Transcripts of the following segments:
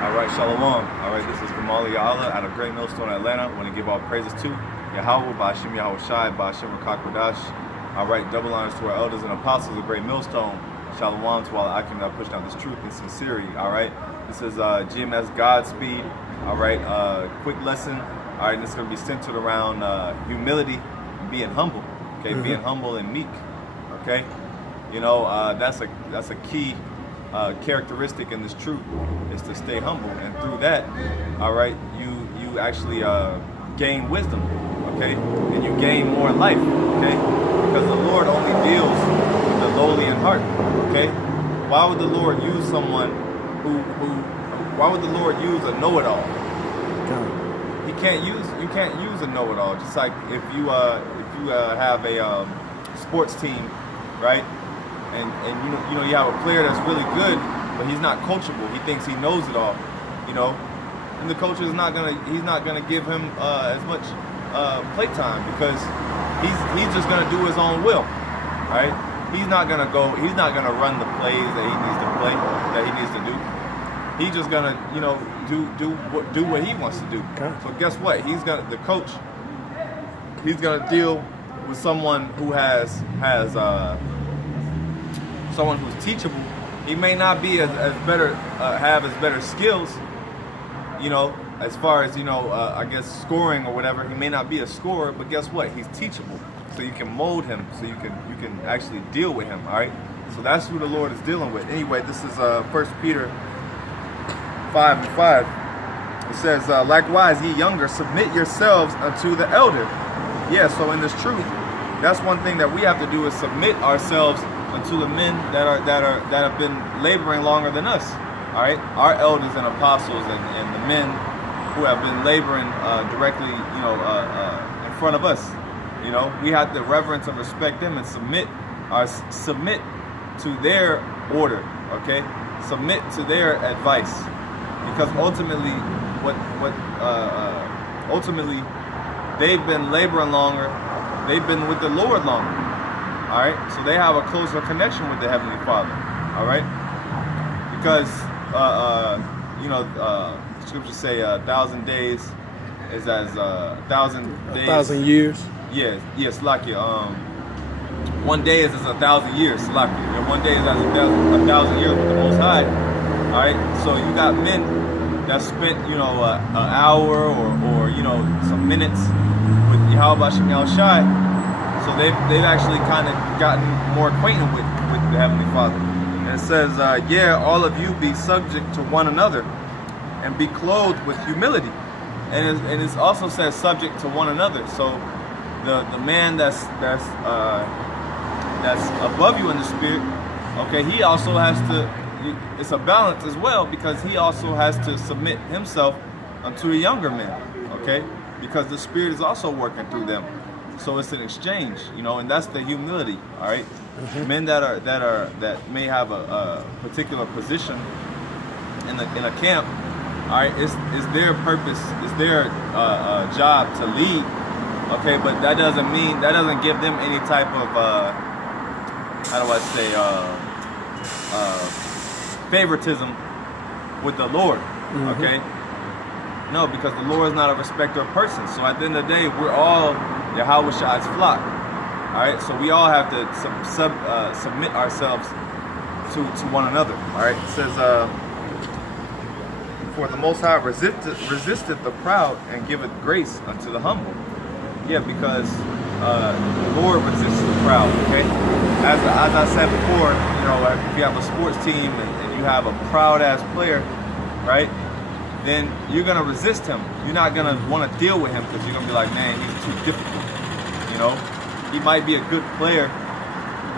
All right, Shalom. All right, this is Kamali Allah out of Great Millstone, Atlanta. I want to give all praises to Yahweh, Ba'ashim Yahweh Shai, Ba'ashim Rakakwadash. All right, double honors to our elders and apostles of Great Millstone. Shalom to all I can push down this truth and sincerity. All right, this is GMS Godspeed. All right, quick lesson. All right, this is going to be centered around humility and being humble. Okay, being humble and meek. Okay, you know that's a key characteristic in this truth is to stay humble, and through that, all right, you actually gain wisdom, okay, and you gain more life, okay, because the Lord only deals with the lowly in heart, okay. Why would the Lord use someone why would the Lord use a know-it-all? You can't use a know-it-all. Just like if you have a sports team, right? And you have a player that's really good, but he's not coachable. He thinks he knows it all, and the coach is not gonna give him as much play time because he's just gonna do his own will, right? He's not gonna run the plays that he needs to do. He's just gonna do what he wants to do. Okay. So guess what? The coach. He's gonna deal with someone who has someone who's teachable. He may not be have as better skills, as far as I guess scoring or whatever. He may not be a scorer, but guess what? He's teachable, so you can mold him, so you can actually deal with him. All right. So that's who the Lord is dealing with. Anyway, this is 1 Peter 5:5. It says, "Likewise, ye younger, submit yourselves unto the elder." Yeah. So in this truth, that's one thing that we have to do is submit ourselves unto the men that have been laboring longer than us. All right, our elders and apostles and the men who have been laboring directly, in front of us. We have to reverence and respect them and submit to their order. Okay, submit to their advice, because ultimately, ultimately, they've been laboring longer. They've been with the Lord longer. All right, so they have a closer connection with the Heavenly Father. All right, because scriptures say 1,000 days is as 1,000 days. 1,000 years. Yes, like you. 1 day is as 1,000 years, like you. And 1 day is as 1,000 years with the Most High. All right, so you got men that spent an hour or some minutes with Yahweh Ba'ashim Yahweh Shai. So they've actually kind of gotten more acquainted with the Heavenly Father. And it says, all of you be subject to one another and be clothed with humility. And it also says subject to one another. So the man that's above you in the spirit, okay, he also has to, it's a balance as well, because he also has to submit himself unto the younger men, okay, because the spirit is also working through them. So it's an exchange, and that's the humility. All right, men that may have a particular position in a camp. All right, it's their purpose, it's their job to lead. Okay, but that doesn't give them any type of favoritism with the Lord. Okay. No, because the Lord is not a respecter of persons. So at the end of the day, we're all Yahweh Shai's flock. All right, so we all have to submit ourselves to one another. All right, it says, "For the Most High resisteth the proud and giveth grace unto the humble." Yeah, because the Lord resists the proud. Okay, as I said before, if you have a sports team and you have a proud ass player, right? Then you're gonna resist him. You're not gonna want to deal with him because you're gonna be like, man, he's too difficult. He might be a good player,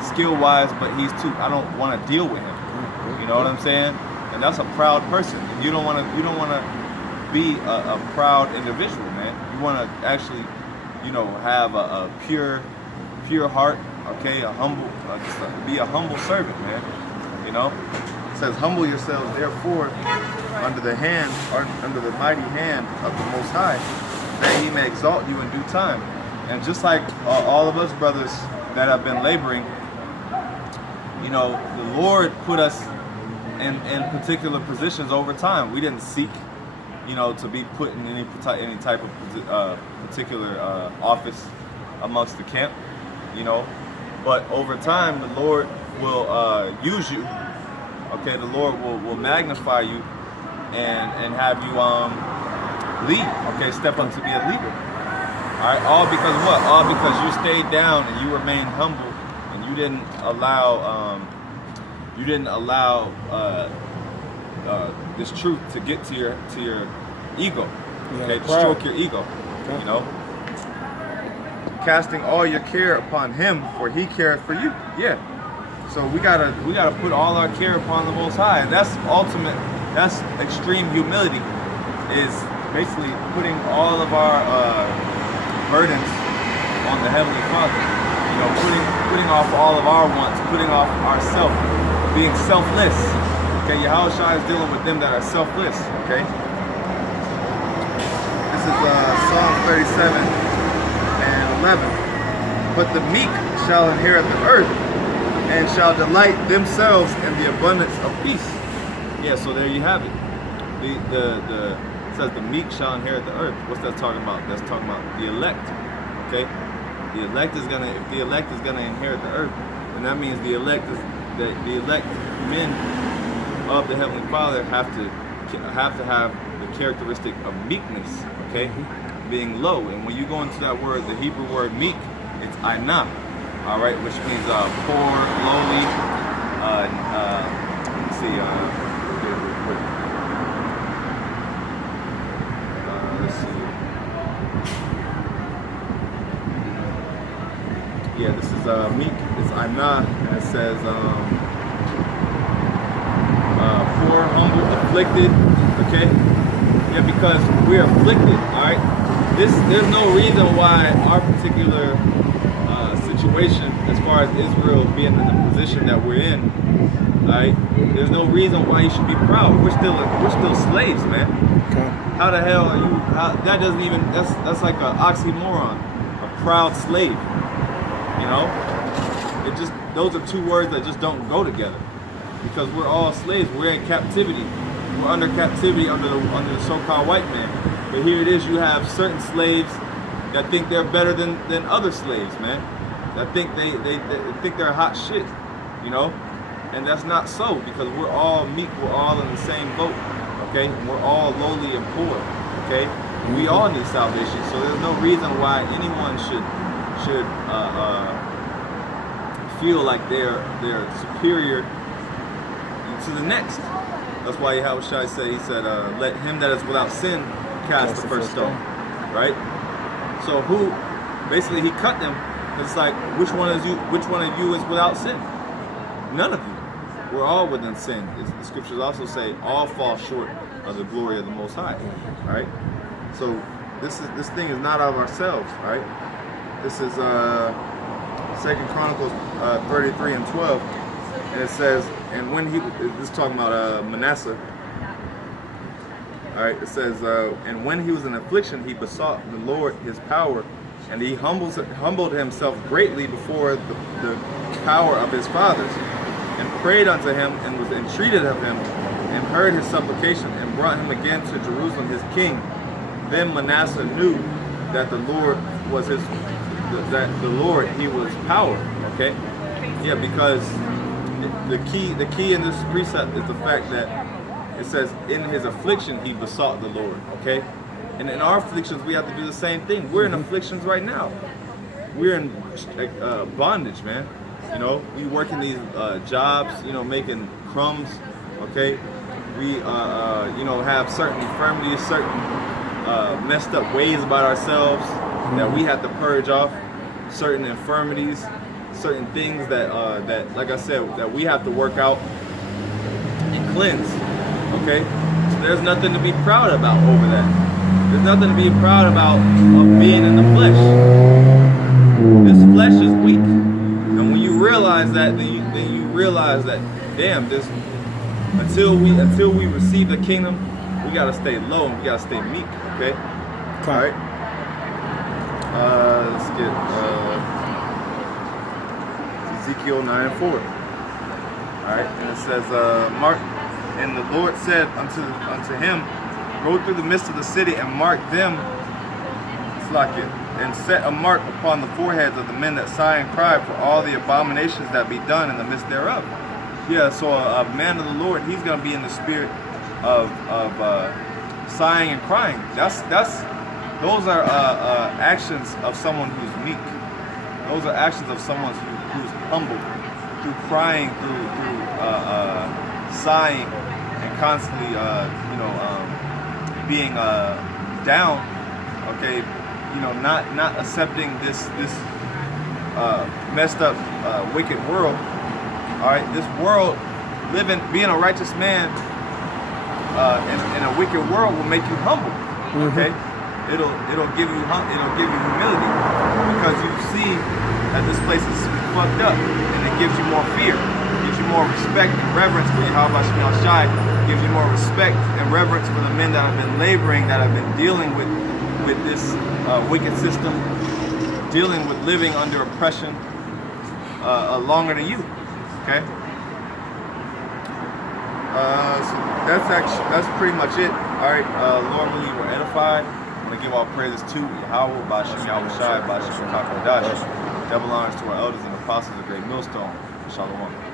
skill-wise, but I don't want to deal with him. You know what I'm saying? And that's a proud person. And you don't want to be a proud individual, man. You want to actually, have a pure heart. Okay, be a humble servant, man. It says, "Humble yourselves, therefore, under the mighty hand of the Most High, that He may exalt you in due time." And just like all of us brothers that have been laboring, the Lord put us in particular positions over time. We didn't seek, you know, to be put in any type of particular office amongst the camp, you know. But over time, the Lord will use you. Okay, the Lord will magnify you and have you lead. Okay, step up to be a leader. All right, all because what? All because you stayed down and you remained humble and you didn't allow this truth to get to your ego. Okay, to stroke your ego. You know, casting all your care upon Him, for He cares for you. Yeah. So we gotta put all our care upon the Most High, and that's ultimate. That's extreme humility. Is basically putting all of our burdens on the Heavenly Father. You know, putting off all of our wants, putting off ourself, being selfless. Okay, Yahushua is dealing with them that are selfless. Okay. This is Psalm 37 and 11. But the meek shall inherit the earth, and shall delight themselves in the abundance of peace. Yeah, so there you have it. It says the meek shall inherit the earth. What's that talking about? That's talking about the elect. Okay, if the elect is gonna inherit the earth, then that means the elect men of the Heavenly Father have to have the characteristic of meekness. Okay, being low. And when you go into that word, the Hebrew word meek, it's ainah. All right, which means poor, lowly. Let me see. Get it real quick. Let's see. Yeah, this is meek. It's ainah, and it says poor, humble, afflicted. Okay. Yeah, because we're afflicted. All right. There's no reason why our particular situation, as far as Israel being in the position that we're in, right? There's no reason why you should be proud. We're still slaves, man. Okay. How the hell are you? That doesn't even. That's like an oxymoron. A proud slave. You know, those are two words that just don't go together. Because we're all slaves. We're in captivity. We're under captivity under the so-called white man. But here it is. You have certain slaves that think they're better than other slaves, man. I think they think they're hot shit, you know, and that's not so, because we're all meek, we're all in the same boat, okay, and we're all lowly and poor, okay. We all need salvation, so there's no reason why anyone should feel like they're superior to the next. That's why Yahushua said, he said, let him that is without sin cast the first stone, right? So basically he cut them. It's like, which one of you is without sin? None of you. We're all within sin. The scriptures also say all fall short of the glory of the Most High. Right? So this thing is not of ourselves, right? This is 2 Chronicles 33 and 12, and it says, and when this is talking about Manasseh. All right, it says, and when he was in affliction, he besought the Lord his power. And he humbled himself greatly before the power of his fathers, and prayed unto him, and was entreated of him, and heard his supplication, and brought him again to Jerusalem his king. Then Manasseh knew that the Lord was he was power. Okay, yeah, because the key in this precept is the fact that it says in his affliction he besought the Lord. Okay. And in our afflictions, we have to do the same thing. We're in afflictions right now. We're in bondage, man. You know, we work in these jobs, you know, making crumbs, okay? We, you know, have certain infirmities, certain messed up ways about ourselves that we have to purge off, certain infirmities, certain things that, like I said, that we have to work out and cleanse, okay? So there's nothing to be proud about over that. There's nothing to be proud about of being in the flesh. This flesh is weak. And when you realize that, then you realize that, damn, until we receive the kingdom, we gotta stay low and we gotta stay meek, okay? Alright. Let's get Ezekiel 9 and 4. Alright, and it says, And the Lord said unto him, go through the midst of the city and mark them, and set a mark upon the foreheads of the men that sigh and cry for all the abominations that be done in the midst thereof. Yeah, so a man of the Lord, he's going to be in the spirit of sighing and crying. Those are actions of someone who's meek. Those are actions of someone who's humble, through crying, through sighing, and constantly, being down. Okay, not accepting this messed up, wicked world. All right, this world, being a righteous man in a wicked world will make you humble. Okay, it'll give you humility, because you see that this place is fucked up, and it gives you more fear, it gives you more respect and reverence for Yahweh Shem Shai, gives you more respect and reverence for the men that have been laboring, that have been dealing with this wicked system, dealing with living under oppression longer than you. Okay. So that's pretty much it. All right. Lord, we were edified. I want to give all praises to Yahweh, Ba'ashem Yahweh Shai, Ba'ashem Kakodash. Double honors to our elders and apostles of Great Millstone. Shalom.